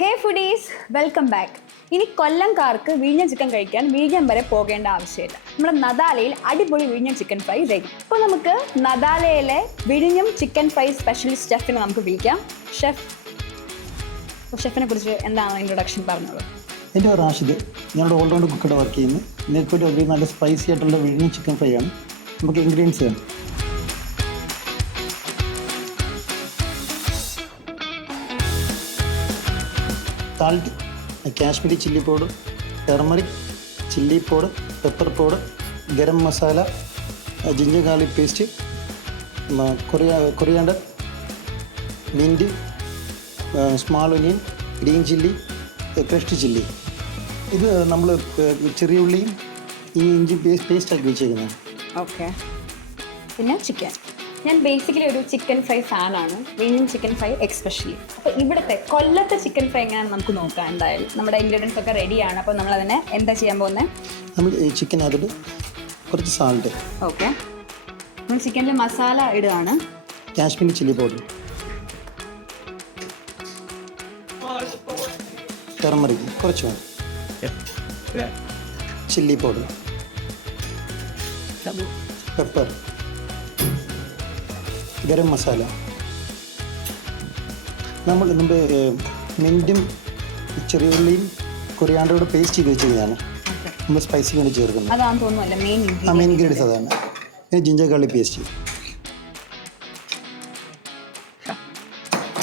ഹേ foodies, welcome back. ഇനി കൊല്ലംകാർക്ക് വിഴിഞ്ഞം chicken കഴിക്കാൻ വിഴിഞ്ഞം വരെ പോകേണ്ട ആവശ്യമില്ല. നമ്മുടെ നദാലയിൽ അടിപൊളി വിഴിഞ്ഞം ചിക്കൻ ഫ്രൈ റെഡി. ഇപ്പോൾ നമുക്ക് നദാലയിലെ വിഴിഞ്ഞം ചിക്കൻ ഫ്രൈ സ്പെഷ്യലിസ്റ്റ് ഷെഫിനെ നമുക്ക് വിളിക്കാം. ഷെഫിനെ കുറിച്ച് എന്താണ് ഇൻട്രൊഡക്ഷൻ പറഞ്ഞത്? എൻ്റെ പേര് റാഷിദ്. ഞാനിവിടെ ഓൾറൗണ്ട് കുക്കിടെ വർക്ക് ചെയ്യുന്നു. നിങ്ങൾക്ക് വേണ്ടി ഒരു നല്ല സ്പൈസി ആയിട്ടുള്ള വിഴിഞ്ഞം ചിക്കൻ ഫ്രൈ ആണ്. നമുക്ക് ഇൻഗ്രീഡിയൻസ് വേണം. Salt, Kashmiri chilli powder, turmeric, chilli powder, pepper powder, garam masala, ginger garlic paste, coriander, mint, small onion, green chilli, crushed chilli. ഇത് നമ്മൾ ചെറിയ ഉള്ളിയും ഈ ഇഞ്ചി പേസ്റ്റാക്കി വെച്ചേക്കുന്നത്. ഓക്കെ. പിന്നെ ചിക്കൻ. ഞാൻ ബേസിക്കലി ഒരു ചിക്കൻ ഫ്രൈ ഫാനാണ്, വിഴിഞ്ഞം ചിക്കൻ ഫ്രൈ എക്സ്പെഷ്യലി. അപ്പോൾ ഇവിടുത്തെ കൊല്ലത്തെ ചിക്കൻ ഫ്രൈ എങ്ങനെയാണെന്ന് നമുക്ക് നോക്കാം. എന്തായാലും നമ്മുടെ ഇൻഗ്രീഡിയൻസ് ഒക്കെ റെഡിയാണ്. അപ്പോൾ നമ്മൾ അതിനെ എന്താ ചെയ്യാൻ പോകുന്നത്? നമ്മൾ ചിക്കൻ അതിൽ കുറച്ച് സാൾട്ട്. ഓക്കെ. നമ്മൾ ചിക്കനിൽ മസാല ഇടുകയാണ്. കാശ്മീരി ചില്ലി പൗഡർ, ടെർമറിക് കുറച്ച് വേണം, chilli powder, pepper, garam masala. നമ്മൾ മുമ്പ് മിൻറ്റും ചെറിയ ഉള്ളിയും കൊറിയാണ്ടറോട് പേസ്റ്റ് ചെയ്ത് വെച്ചതാണ് നമ്മൾ സ്പൈസിക്ക് വേണ്ടി ചേർക്കുന്നത്. മെയിൻ ഇൻഗ്രീഡിയൻസ് അതാണ്. പിന്നെ ജിഞ്ചർ ഗാർലിക് പേസ്റ്റ്,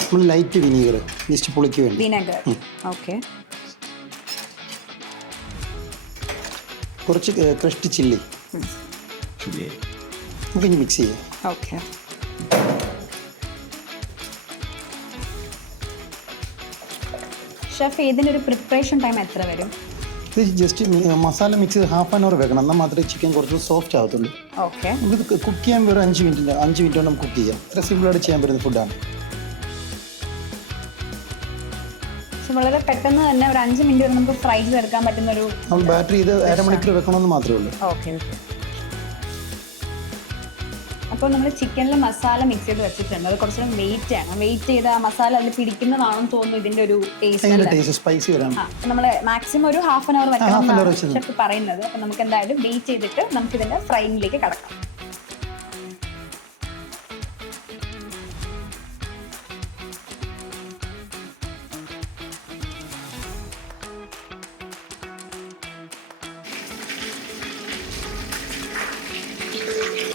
നമ്മൾ ലൈറ്റ് വിനീഗർ ജസ്റ്റ് പുളിക്ക് വേണ്ടി, കുറച്ച് ക്രഷ്ഡ് ചില്ലി. നമുക്ക് ഇനി മിക്സ് ചെയ്യാം. ഓക്കെ. ഷെഫ്, ഇതിൻ്റെ ഒരു പ്രിപ്പറേഷൻ ടൈം എത്ര വരും? ഇത് ജസ്റ്റ് മസാല മിക്സ് ചെയ്ത് 1/2 hour വെക്കണം. എന്നാൽ മാത്രമേ ചിക്കൻ കുറച്ച് സോഫ്റ്റ് ആകത്തുള്ളൂ. ഓക്കെ. നമുക്ക് കുക്ക് ചെയ്യാൻ ഒരു 5 മിനിറ്റ് കൊണ്ട് നമുക്ക് കുക്ക് ചെയ്യാം. ഇത്ര സിമ്പിളായിട്ട് ചെയ്യാൻ പറ്റുന്ന ഫുഡാണ്. വളരെ പെട്ടെന്ന് തന്നെ ഒരു 5 മിനിറ്റ് വരെ നമുക്ക് ഫ്രൈ ചെയ്തെടുക്കാൻ പറ്റുന്ന ഒരു. നമ്മൾ ബാറ്ററി ചെയ്ത് 1/2 മണിക്കൂർ വെക്കണമെന്ന് മാത്രമേ ഉള്ളൂ. ഓക്കെ. അപ്പോൾ നമ്മൾ ചിക്കനിൽ മസാല മിക്സ് ചെയ്ത് വെച്ചിട്ടുണ്ട്. അത് കുറച്ച് വെയിറ്റ് ചെയ്യണം. വെയിറ്റ് ചെയ്ത് ആ മസാല അതിൽ പിടിക്കുന്നതാണെന്ന് തോന്നുന്നു ഇതിൻ്റെ ഒരു ടേസ്റ്റ്. സ്പൈസി വരാം. നമ്മൾ മാക്സിമം ഒരു 1/2 hour വെക്കണം ഷെഫ് പറയുന്നത്. അപ്പോൾ നമുക്ക് എന്തായാലും വെയിറ്റ് ചെയ്തിട്ട് നമുക്ക് ഇതിൻ്റെ ഫ്രൈയിങ്ങിലേക്ക് കടക്കാം.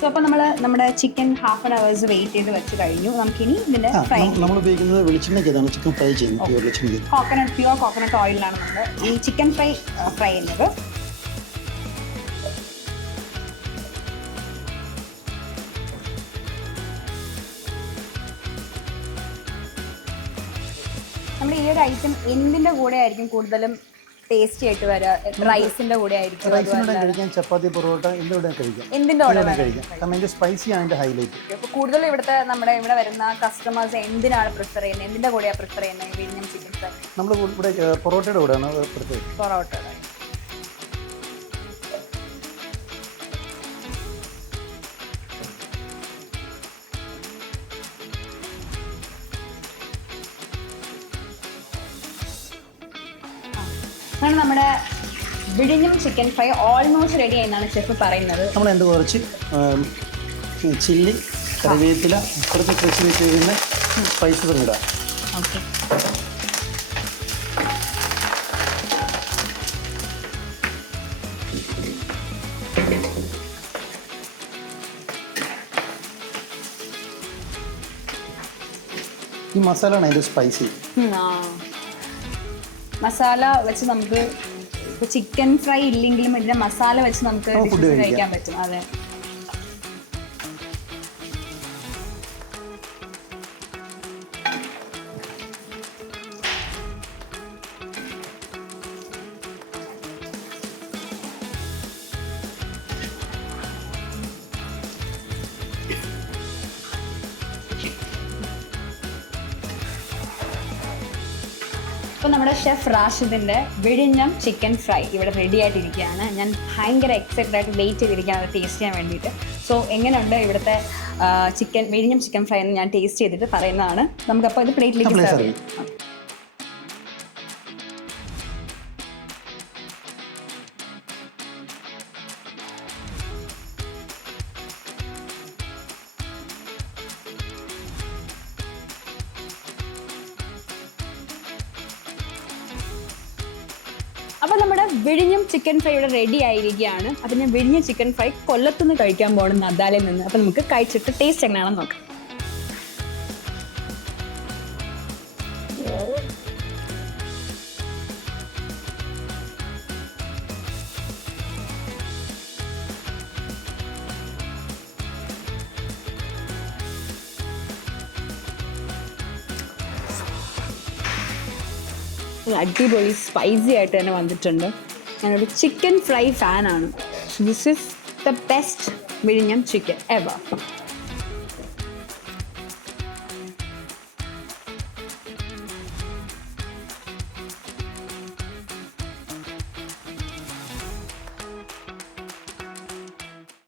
അപ്പോൾ നമ്മുടെ ചിക്കൻ 1/2 hour വെയിറ്റ് ചെയ്ത് വെച്ച് കഴിഞ്ഞു. നമുക്കിനി ഇതിന്റെ ഫ്രൈ. നമ്മൾ ഉപയോഗിക്കുന്നത് വെളിച്ചെണ്ണയ്ക്കാണ് ചിക്കൻ ഫ്രൈ ചെയ്യുന്നത്. പ്യുവർ കോക്കനട്ട് ഓയിലാണ് നമ്മൾ ഈ ചിക്കൻ ഫ്രൈ ചെയ്യുന്നത്. നമ്മുടെ ഈ ഒരു ഐറ്റം എന്തിന്റെ കൂടെ ആയിരിക്കും കൂടുതലും ടേസ്റ്റി ആയിട്ട് വരാ? റൈസിന്റെ കൂടെ ആയിരിക്കും? കഴിക്കാം, ചപ്പാത്തി, പൊറോട്ട, എന്തിന്റെ കഴിക്കാം. കാരണം ഇതിന്റെ സ്പൈസി ആണ് ഇതിന്റെ ഹൈലൈറ്റ്. അപ്പോൾ കൂടുതലും ഇവിടെ വരുന്ന കസ്റ്റമേഴ്സ് എന്തിനാണ് പ്രിഫർ ചെയ്യുന്നത്? എന്തിന്റെ കൂടെയാണ് പ്രിഫർ ചെയ്യുന്നത് വിഴിഞ്ഞം ചിക്കൻ ഫ്രൈ? നമ്മൾ ഇവിടെ പൊറോട്ടയുടെ കൂടെയാണ് പ്രത്യേകം. പൊറോട്ട. നമ്മുടെ വിഴിഞ്ഞം ചിക്കൻ ഫ്രൈ ഓൾമോസ്റ്റ് റെഡി ആയെന്നാണ് ഷെഫ് പറയുന്നത്. നമ്മൾ എന്ത് കുറച്ച് ചില്ലി, കറിവേപ്പില, കുറച്ച് ഫ്രഷ് വെച്ചിരിക്കുന്ന സ്പൈസസ് ഇടാം. ഓക്കെ. ഈ മസാല ആണ് അതിൻ്റെ സ്പൈസി. മസാല വെച്ച് നമുക്ക് ചിക്കൻ ഫ്രൈ ഇല്ലെങ്കിലും ഇതിന്റെ മസാല വെച്ച് നമുക്ക് കഴിക്കാൻ പറ്റും. അതെ. അപ്പോൾ നമ്മുടെ ഷെഫ് റാഷിദിൻ്റെ വിഴിഞ്ഞം ചിക്കൻ ഫ്രൈ ഇവിടെ റെഡി ആയിട്ടിരിക്കുകയാണ്. ഞാൻ ഭയങ്കര എക്സൈറ്റഡ് ആയിട്ട് വെയിറ്റ് ചെയ്തിരിക്കുകയാണ് അത് ടേസ്റ്റ് ചെയ്യാൻ വേണ്ടിയിട്ട്. സോ എങ്ങനെയുണ്ട് ഇവിടുത്തെ വിഴിഞ്ഞം ചിക്കൻ ഫ്രൈ എന്ന് ഞാൻ ടേസ്റ്റ് ചെയ്തിട്ട് പറയുന്നതാണ്. നമുക്കപ്പോൾ ഇത് പ്ലേറ്റിലേക്ക് സെർവ് ചെയ്യാം. അപ്പോൾ നമ്മുടെ വിഴിഞ്ഞം ചിക്കൻ ഫ്രൈ ഇവിടെ റെഡി ആയിരിക്കുകയാണ്. അപ്പോൾ ഞാൻ വിഴിഞ്ഞം ചിക്കൻ ഫ്രൈ കൊല്ലത്തുനിന്ന് കഴിക്കാൻ പോകണം നദാലയിൽ നിന്ന്. അപ്പോൾ നമുക്ക് കഴിച്ചിട്ട് ടേസ്റ്റ് എങ്ങനെയാണെന്ന് നോക്കാം. അടിപൊളി സ്പൈസി ആയിട്ട് തന്നെ വന്നിട്ടുണ്ട്. ഞാനൊരു ചിക്കൻ ഫ്രൈ ഫാനാണ്. ദിസ് ഈസ് ദ ബെസ്റ്റ് വിഴിഞ്ഞം ചിക്കൻ എവർ.